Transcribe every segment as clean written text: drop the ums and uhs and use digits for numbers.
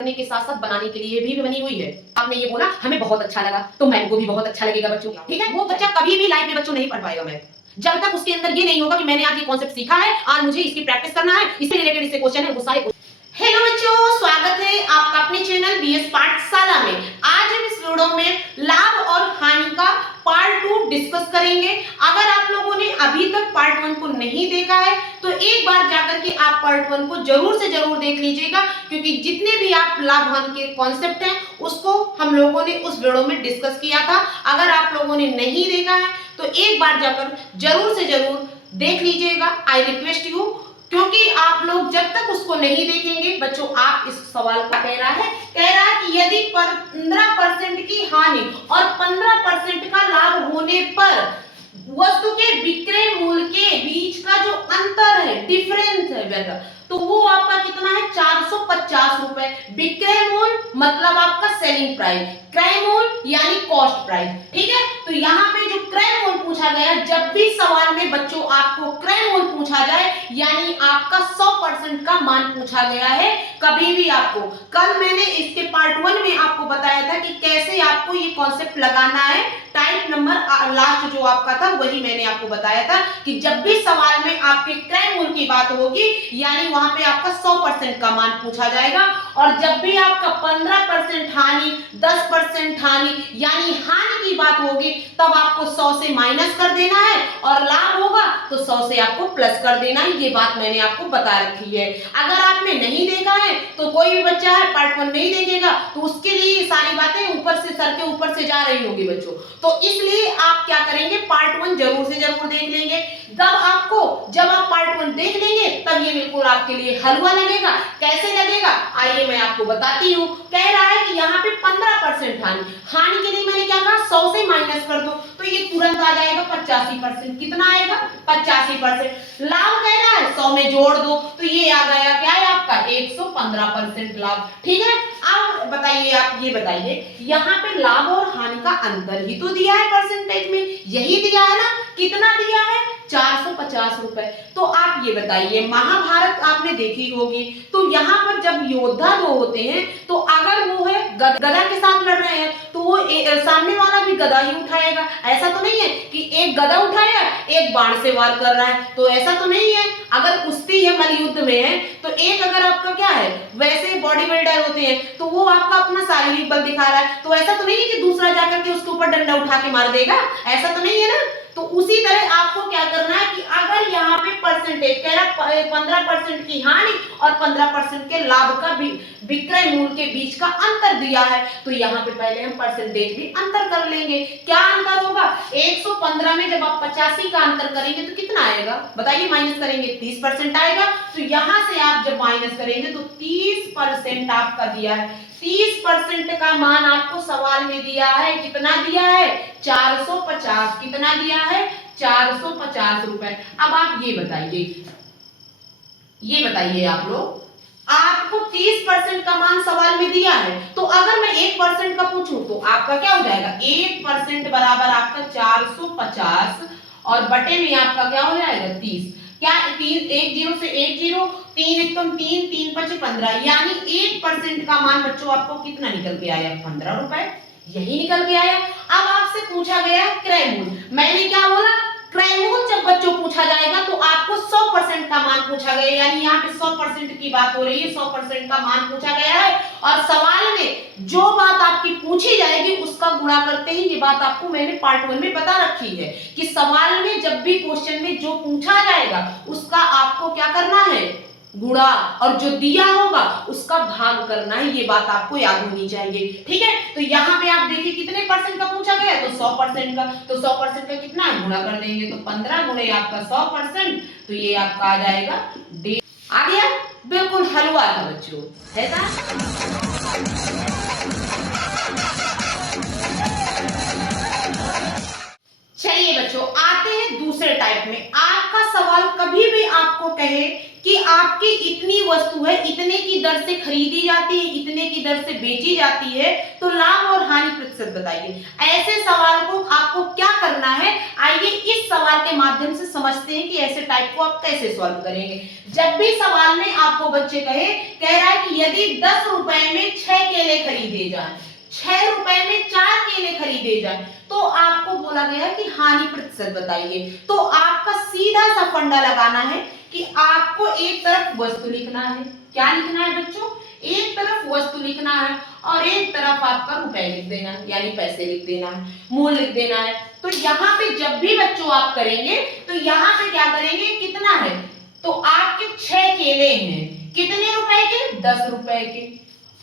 करने के साथ साथ बनाने के लिए भी बनी हुई है। आपने ये बोला हमें बहुत अच्छा लगा, तो मैम को भी बहुत अच्छा लगेगा बच्चों, ठीक है। वो बच्चा कभी भी लाइफ में बच्चों नहीं पढ़ पाएगा मैथ जब तक उसके अंदर ये नहीं होगा कि मैंने आज ये कॉन्सेप्ट सीखा है और मुझे इसकी प्रैक्टिस करना है, इससे रिलेटेड इससे क्वेश्चन है वो सारे। हेलो बच्चों, स्वागत है आपका अपने चैनल बीएस पाठशाला में। आज हम इस वीडियो में लाभ और हानि का पार्ट 2 डिस्कस करेंगे। अगर आप लोगों ने अभी तक पार्ट 1 को नहीं देखा है तो एक बार जाकर के आप पार्ट 1 को जरूर से जरूर देख लीजिएगा, क्योंकि जितने भी आप लाभ हानि के कॉन्सेप्ट हैं उसको हम लोगों ने उस वीडियो में डिस्कस किया था। अगर आप लोगों ने नहीं देखा है तो एक बार जाकर जरूर से जरूर देख लीजिएगा। आई रिक्वेस्ट यू, क्योंकि आप लोग जब तक उसको नहीं देखेंगे बच्चों, आप इस सवाल का कह रहा है कि यदि 15% की हानि और 15% का लाभ होने पर वस्तु के विक्रय मूल्य के बीच का जो अंतर है, डिफरेंस है बेटा, तो वो आपका कितना है 450 रुपए। विक्रय मूल्य मतलब आपका सेलिंग प्राइस, क्रय मूल्य यानी कॉस्ट प्राइस, ठीक है। तो यहाँ पे जो क्रय मूल्य पूछा गया, जब भी सवाल में बच्चों आपको क्रय मूल्य पूछा जाए यानी आपका 100% का मान पूछा गया है, कभी भी आपको, कल मैंने इसके पार्ट 1 में आपको बताया था कि कैसे आपको ये कॉन्सेप्ट लगाना है। टाइप नंबर लास्ट जो आपका था वही मैंने आपको बताया था कि जब भी सवाल में आपके क्रय मूल्य की बात होगी यानी वहां पे आपका 100% का मान पूछा जाएगा, और जब भी आपका 15% हानि, 10% हानि यानी हानि की बात होगी तब आपको 100 से माइनस कर देना है, और लाभ होगा तो 100 से आपको प्लस कर देना है। ये बात मैंने आपको बता रखी है। अगर आपने नहीं देखा है तो कोई भी बच्चा है पार्ट 1 नहीं देखेगा तो उसके लिए सारी बातें ऊपर से, सर के ऊपर से जा रही होगी बच्चों। तो इसलिए आप क्या करेंगे, पार्ट 1 जरूर से जरूर देख लेंगे। जब आप पार्ट 1 देख लेंगे तब ये बिल्कुल आपके लिए हलवा लगेगा। कैसे लगेगा आइए मैं आपको बताती हूँ। कह रहा है कि यहाँ पे 15% हानि के लिए मैंने क्या कहा, 100 से माइनस कर दो तो ये तुरंत आ जाएगा 85%। कितना आएगा 85%। लाभ कह रहा है 100 में जोड़ दो तो ये आ गया क्या है आपका 115% लाभ, ठीक है। अब बताइए, आप ये बताइए यहाँ पे लाभ और हानि का अंतर ही तो दिया है परसेंटेज में, यही दिया है ना। कितना दिया है 450 रुपए। तो आप ये बताइए, महाभारत आपने देखी होगी तो यहाँ पर जब योद्धा दो होते हैं तो अगर वो है गदा के साथ लड़ रहे हैं तो वो सामने वाला भी गदा ही उठाएगा। ऐसा तो नहीं है कि एक गदा उठाया एक बाण से वार कर रहा है, तो ऐसा तो नहीं है। अगर कुश्ती है, मल्लयुद्ध में है तो एक अगर आपका क्या है, वैसे बॉडी बिल्डर होते हैं तो वो आपका अपना शारीरिक बल दिखा रहा है, तो ऐसा तो नहीं है कि दूसरा जाकर के उसके ऊपर डंडा उठा के मार देगा, ऐसा तो नहीं है ना। तो उसी तरह आपको क्या करना है कि अगर यहाँ पे परसेंटेज कह रहा 15% की हानि और 15% के लाभ का विक्रय मूल्य के बीच का अंतर दिया है, तो यहाँ पे पहले हम परसेंटेज भी अंतर कर लेंगे। क्या अंतर होगा, 115 में जब आप 85 का अंतर करेंगे तो कितना आएगा बताइए, माइनस करेंगे 30% आएगा। तो यहाँ से आप जब माइनस करेंगे तो 30% आपका दिया है। 30% का मान आपको सवाल में दिया है, कितना दिया है 450। कितना दिया है 450 रुपए। अब आप ये बताइए आप लोग, आपको 30% का मान सवाल में दिया है तो अगर मैं 1% का पूछूं तो आपका क्या हो जाएगा, 1% बराबर आपका 450 और बटे में आपका क्या हो जाएगा 30। क्या 3 1 0 से 1 0, 3 एकम 3, 3 5 15, यानी 1% का मान बच्चों आपको कितना निकल के आया 15 रुपए, यही निकल के आया। अब आपसे पूछा गया क्रय मूल्य, मैंने क्या बोला, क्रय मूल्य जब बच्चों पूछा जाएगा तो आपको 100% का मान पूछा गया, यानी यहाँ पे 100% की बात हो रही है, 100% का मान पूछा गया है और सवाल में जो बात आपकी पूछी जाएगी उसका गुणा करते ही, ये बात आपको मैंने पार्ट 1 में बता रखी है कि सवाल में जब भी क्वेश्चन में जो पूछा जाएगा उसका आपको क्या करना है, गुणा, और जो दिया होगा उसका भाग करना है। ये बात आपको याद होनी चाहिए, ठीक है। तो यहाँ पे आप देखिए कितने परसेंट का पूछा गया है, तो 100% का, तो 100% का कितना है गुणा कर देंगे तो 15 गुणे आपका 100%, तो ये आपका आ जाएगा 1.5। आ गया, बिल्कुल हलवा था बच्चों, है ना। चलिए बच्चों आते हैं दूसरे टाइप में। आपका सवाल कभी भी आपको कहे कि आपकी इतनी वस्तु है, इतने की दर से खरीदी जाती है, इतने की दर से बेची जाती है, तो लाभ और हानि प्रतिशत बताइए। ऐसे सवाल को आपको क्या करना है, आइए इस सवाल के माध्यम से समझते हैं कि ऐसे टाइप को आप कैसे सॉल्व करेंगे। जब भी सवाल में आपको बच्चे कह रहा है कि यदि 10 रुपए में 6 केले खरीदे जाए, 6 रुपए में 4 केले खरीदे जाए, तो आपको बोला गया कि हानि प्रतिशत बताइए। तो आपका सीधा सा फंडा लगाना है कि आपको एक तरफ वस्तु लिखना है, क्या लिखना है बच्चों, एक तरफ वस्तु लिखना है और एक तरफ आपका रुपए लिख देना है, यानी पैसे लिख देना है, मूल लिख देना है। तो यहाँ पे जब भी बच्चों आप करेंगे तो यहाँ पे क्या करेंगे, कितना है, तो आपके 6 केले हैं, कितने रुपए के, 10 रुपए के।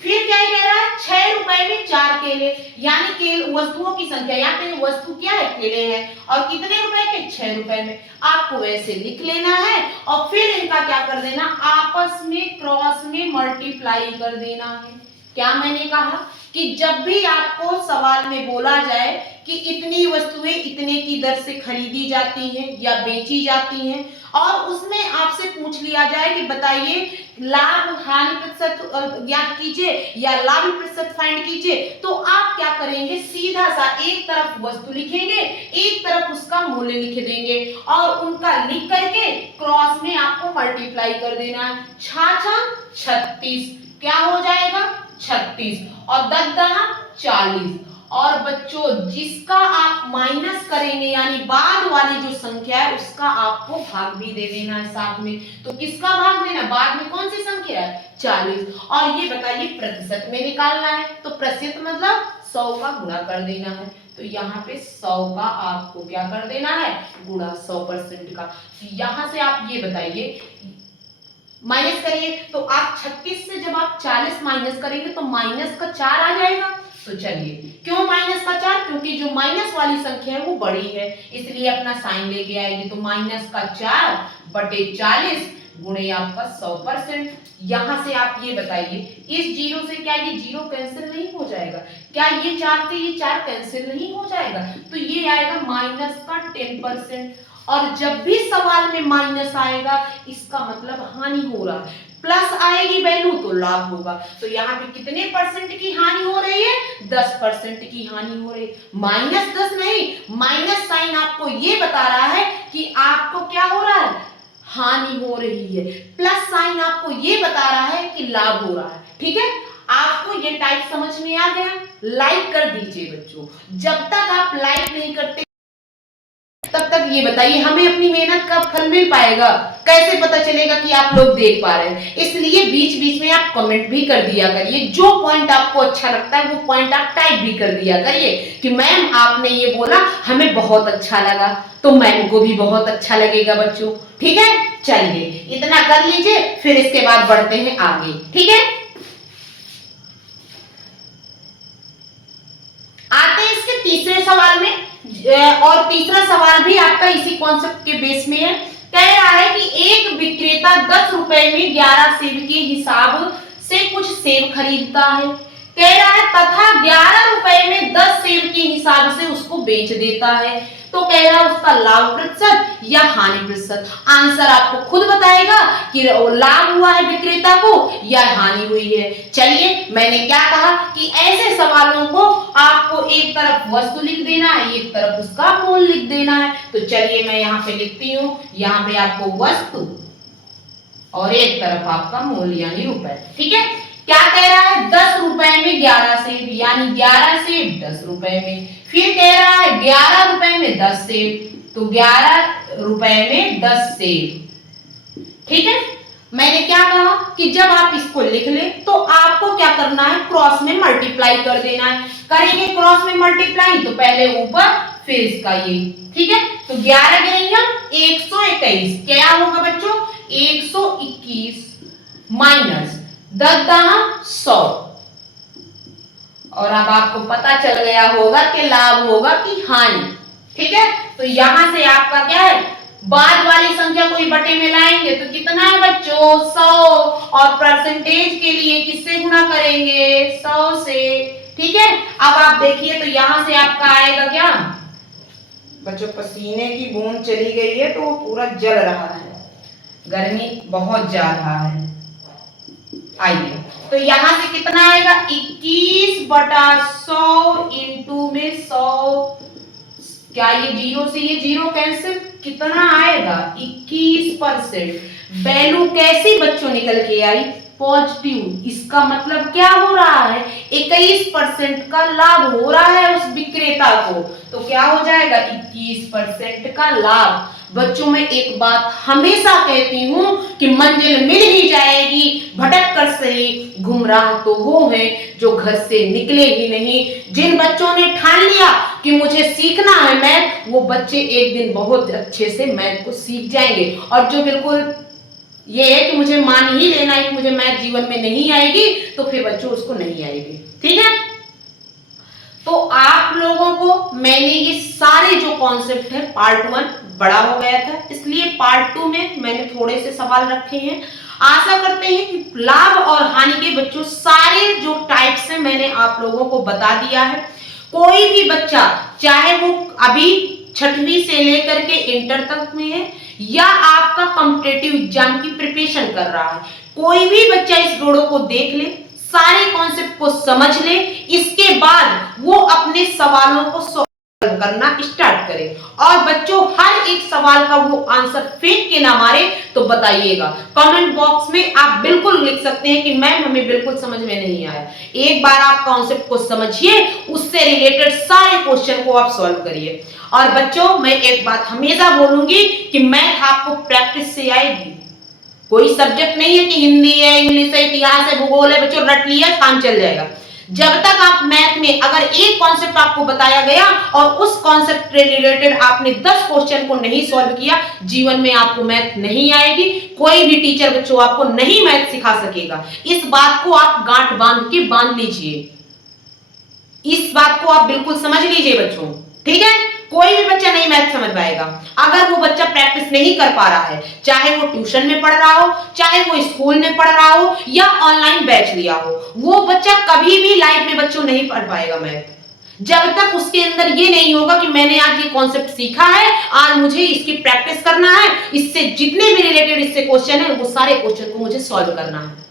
फिर क्या कह रहा है, 6 रुपए में 4 केले, यानी केले वस्तुओं की संख्या, यहाँ पे वस्तु क्या है, केले हैं, और कितने रुपए के, 6 रुपए में। आपको वैसे लिख लेना है और फिर इनका क्या कर देना, आपस में क्रॉस में मल्टीप्लाई कर देना है। क्या मैंने कहा कि जब भी आपको सवाल में बोला जाए कि इतनी वस्तुएं इतने की दर से खरीदी जाती हैं या बेची जाती हैं, और उसमें आपसे पूछ लिया जाए कि बताइए लाभ हानि प्रतिशत ज्ञात कीजिए या लाभ प्रतिशत फाइंड कीजिए, तो आप क्या करेंगे, सीधा सा एक तरफ वस्तु लिखेंगे, एक तरफ उसका मूल्य लिख देंगे और उनका लिख करके क्रॉस में आपको मल्टीप्लाई कर देना है। 36 क्या हो जाएगा, 36 और 10 40। और बच्चों जिसका आप माइनस करेंगे यानी बाद वाली जो संख्या है उसका आपको भाग भी दे देना है साथ में। तो किसका भाग देना, बाद में कौन सी संख्या है, 40। और ये बताइए प्रतिशत में निकालना है, तो प्रतिशत मतलब 100 का गुणा कर देना है। तो यहाँ पे 100 का आपको क्या कर देना है, गुणा 100% का। यहाँ से आप ये बताइए, माइनस करिए, तो आप 36 से जब आप 40 माइनस करेंगे तो माइनस का 4 आ जाएगा। तो चलिए, क्यों माइनस का 4, क्योंकि जो माइनस वाली संख्या है वो बड़ी है, इसलिए अपना साइन लेके आएगी। तो माइनस का 4 बटे 40 गुणे आपका 100%। यहाँ से आप ये बताइए, इस जीरो से क्या ये जीरो कैंसिल नहीं हो जाएगा, क्या ये 4 से ये 4 कैंसिल नहीं हो जाएगा, तो ये आएगा माइनस का 10%। और जब भी सवाल में माइनस आएगा इसका मतलब हानि हो रहा है, प्लस आएगी वैल्यू तो लाभ होगा। तो यहाँ पे कितने परसेंट की हानि हो रही है, 10% की हानि हो रही है। -10 नहीं, माइनस साइन आपको ये बता रहा है कि आपको क्या हो रहा है, हानि हो रही है। प्लस साइन आपको ये बता रहा है कि लाभ हो रहा है। ठीक है, आपको ये टाइप समझ में आ गया, लाइक कर दीजिए बच्चों। जब तक आप लाइक नहीं करते तब तक ये बताइए हमें अपनी मेहनत का फल मिल पाएगा, कैसे पता चलेगा कि आप लोग देख पा रहे हैं। इसलिए बीच बीच में आप कमेंट भी कर दिया करिए, जो पॉइंट आपको अच्छा लगता है वो पॉइंट आप टाइप भी कर दिया करिए कि मैम आपने ये बोला हमें बहुत अच्छा लगा, तो मैम को भी बहुत अच्छा लगेगा बच्चों। ठीक है, चलिए इतना कर लीजिए, फिर इसके बाद बढ़ते हैं आगे। ठीक है, आते हैं इसके तीसरे सवाल में, और तीसरा सवाल भी आपका इसी कॉन्सेप्ट के बेस में है। कह रहा है कि एक विक्रेता 10 रुपए में 11 सेब के हिसाब से कुछ सेब खरीदता है, कह रहा है तथा 11 रुपए में 10 सेब के हिसाब से उसको बेच देता है, तो कह रहा है उसका लाभ प्रतिशत या हानि प्रतिशत। आंसर आपको खुद बताएगा कि लाभ हुआ है विक्रेता को या हानि हुई है। चलिए, मैंने क्या कहा कि ऐसे सवालों को आपको एक तरफ वस्तु लिख देना है, एक तरफ उसका मूल लिख देना है। तो चलिए मैं यहाँ पे लिखती हूँ, यहाँ पे आपको वस्तु और एक तरफ आपका मूल यानी रुपए। ठीक है, क्या कह रहा है, 10 रुपए में 11 सेब, यानी 11 सेब 10 रुपए में। फिर कह रहा है 11 रुपए में 10 सेब, तो 11 रुपए में 10 सेब। ठीक है, मैंने क्या कहा कि जब आप इसको लिख ले तो आपको क्या करना है, क्रॉस में मल्टीप्लाई कर देना है। करेंगे क्रॉस में मल्टीप्लाई, तो पहले ऊपर फिर इसका ये। ठीक है, तो 11 गिनेंगे 121, क्या होगा बच्चों, 121 माइनस 10 100। और अब आपको पता चल गया होगा कि लाभ होगा कि हानि। ठीक है, तो यहां से आपका क्या है, बाद वाली संख्या को ही बटे में लाएंगे तो कितना है बच्चों, 100। और परसेंटेज के लिए किससे गुणा करेंगे, 100 से। ठीक है, अब आप देखिए तो यहां से आपका आएगा क्या बच्चों, पसीने की बूंद चली गई है तो वो पूरा जल रहा है। गर्मी बहुत ज्यादा है। आइए, तो यहां से कितना आएगा, 21/100 इंटू में 100, क्या ये जीरो से ये जीरो कैंसिल, कितना आएगा 21%। वैल्यू कैसी बच्चों निकल के आई, पॉजिटिव। इसका मतलब क्या हो रहा है, 21% का लाभ हो रहा है उस विक्रेता को। तो क्या हो जाएगा, 21% का लाभ। बच्चों में एक बात हमेशा कहती हूं कि मंजिल मिल ही जाएगी, भटक कर सही, गुमराह तो वो है जो घर से निकले ही नहीं। जिन बच्चों ने ठान लिया कि मुझे सीखना है मैथ, वो बच्चे एक दिन बहुत अच्छे से मैथ को सीख जाएंगे। और जो बिल्कुल ये है कि मुझे मान ही लेना है कि मुझे मैथ जीवन में नहीं आएगी, तो फिर बच्चों उसको नहीं आएगी। ठीक है, तो आप लोगों को मैंने ये सारे जो कॉन्सेप्ट है, पार्ट 1 बड़ा हो गया था, इसलिए पार्ट 2 में मैंने थोड़े से सवाल रखे हैं। आशा करते हैं कि लाभ और हानि के बच्चों सारे जो टाइप्स हैं मैंने आप लोगों को बता दिया है। कोई भी बच्चा, चाहे वो अभी 6वीं से लेकर के इंटर तक में है या आपका कॉम्पिटिटिव एग्जाम की प्रिपरेशन कर रहा है, कोई भी बच्चा इस वीडियो को देख ले, सारे कॉन्सेप्ट को समझ ले, इसके बाद वो अपने सवालों को सॉल्व करना स्टार्ट करे। और बच्चों हर एक सवाल का वो आंसर फेंक के ना मारे, तो बताइएगा कमेंट बॉक्स में, आप बिल्कुल लिख सकते हैं कि मैम हमें बिल्कुल समझ में नहीं आया। एक बार आप कॉन्सेप्ट को समझिए, उससे रिलेटेड सारे क्वेश्चन को आप सॉल्व करिए। और बच्चों मैं एक बात हमेशा बोलूंगी कि मैथ आपको प्रैक्टिस से आएगी। कोई सब्जेक्ट नहीं है कि हिंदी है, इंग्लिश है, इतिहास है, भूगोल है, बच्चों रट लिया काम चल जाएगा। जब तक आप मैथ में अगर एक कॉन्सेप्ट आपको बताया गया और उस कॉन्सेप्ट से रिलेटेड आपने 10 क्वेश्चन को नहीं सॉल्व किया, जीवन में आपको मैथ नहीं आएगी। कोई भी टीचर बच्चों आपको नहीं मैथ सिखा सकेगा। इस बात को आप गांठ बांध के बांध लीजिए, इस बात को आप बिल्कुल समझ लीजिए बच्चों। ठीक है, कोई भी बच्चा नहीं मैथ समझ पाएगा अगर वो बच्चा प्रैक्टिस नहीं कर पा रहा है, चाहे वो ट्यूशन में पढ़ रहा हो, चाहे वो स्कूल में पढ़ रहा हो या ऑनलाइन बैच लिया हो, वो बच्चा कभी भी लाइफ में बच्चों नहीं पढ़ पाएगा मैथ। जब तक उसके अंदर ये नहीं होगा कि मैंने आज ये कॉन्सेप्ट सीखा है, आज मुझे इसकी प्रैक्टिस करना है, इससे जितने भी रिलेटेड इससे क्वेश्चन है वो सारे क्वेश्चन को मुझे सॉल्व करना है।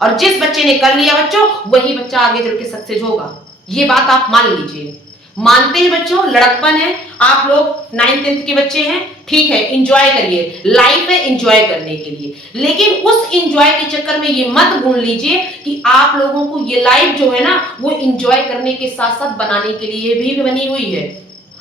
और जिस बच्चे ने कर लिया बच्चों, वही बच्चा आगे चल के सक्सेस होगा। ये बात आप मान लीजिए। मानते हैं बच्चों, लड़कपन है, आप लोग 9th 10th के बच्चे हैं, ठीक है, एंजॉय करिए, लाइफ है एंजॉय करने के लिए। लेकिन उस एंजॉय के चक्कर में ये मत भूल लीजिए कि आप लोगों को ये लाइफ जो है ना, वो एंजॉय करने के साथ साथ बनाने के लिए भी बनी हुई है।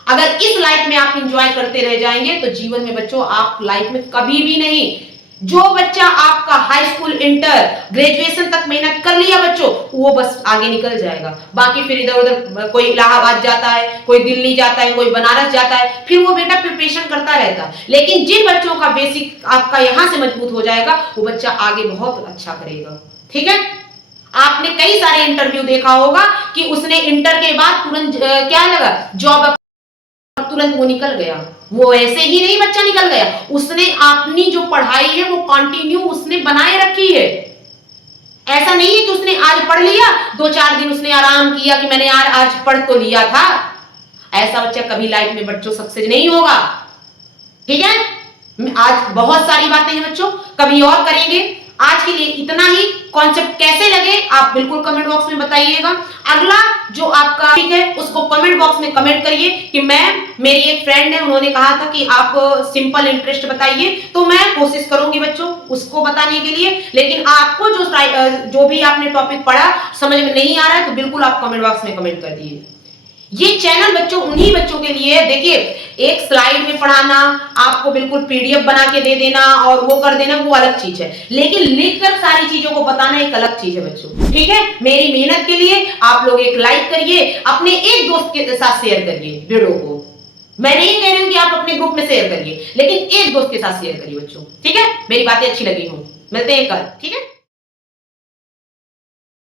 अगर इस लाइफ में आप एंजॉय करते रह जाएंगे, तो जीवन में बच्चों आप लाइफ में कभी भी नहीं, जो बच्चा आपका हाई स्कूल, इंटर, ग्रेजुएशन तक मेहनत कर लिया बच्चों, वो बस आगे निकल जाएगा। बाकी फिर इधर उधर कोई इलाहाबाद जाता है, कोई दिल्ली जाता है, कोई बनारस जाता है, फिर वो बेटा प्रिपरेशन करता रहता है। लेकिन जिन बच्चों का बेसिक आपका यहां से मजबूत हो जाएगा, वो बच्चा आगे बहुत अच्छा करेगा। ठीक है, आपने कई सारे इंटरव्यू देखा होगा कि उसने इंटर के बाद तुरंत क्या लगा, जॉब, तुरंत वो निकल गया। वो ऐसे ही नहीं बच्चा निकल गया, उसने अपनी जो पढ़ाई है वो कंटिन्यू उसने बनाए रखी है। ऐसा नहीं है कि उसने आज पढ़ लिया, 2-4 दिन उसने आराम किया कि मैंने यार आज पढ़ तो लिया था। ऐसा बच्चा कभी लाइफ में बच्चों सक्सेस नहीं होगा। ठीक है, आज बहुत सारी बातें हैं बच्चों, कभी और करेंगे। आज के लिए इतना ही। कॉन्सेप्ट कैसे लगे आप बिल्कुल कमेंट बॉक्स में बताइएगा। अगला जो आपका ठीक है उसको कमेंट बॉक्स में कमेंट करिए कि मैम, मेरी एक फ्रेंड है, उन्होंने कहा था कि आप सिंपल इंटरेस्ट बताइए, तो मैं कोशिश करूंगी बच्चों उसको बताने के लिए। लेकिन आपको जो भी आपने टॉपिक पढ़ा समझ में नहीं आ रहा है, तो बिल्कुल आप कमेंट बॉक्स में कमेंट कर दिए। ये चैनल बच्चों उन्हीं बच्चों के लिए, देखिए एक स्लाइड में पढ़ाना, आपको बिल्कुल पीडीएफ बना के दे देना और वो कर देना, वो अलग चीज है, लेकिन लिखकर सारी चीजों को बताना एक अलग चीज है बच्चों। ठीक है, मेरी मेहनत के लिए आप लोग एक लाइक करिए, अपने एक दोस्त के साथ शेयर करिए वीडियो को। मैं नहीं कह रही हूं कि आप अपने ग्रुप में शेयर करिए, लेकिन एक दोस्त के साथ शेयर करिए बच्चों। ठीक है, मेरी बातें अच्छी लगी हो, मिलते हैं कल। ठीक है।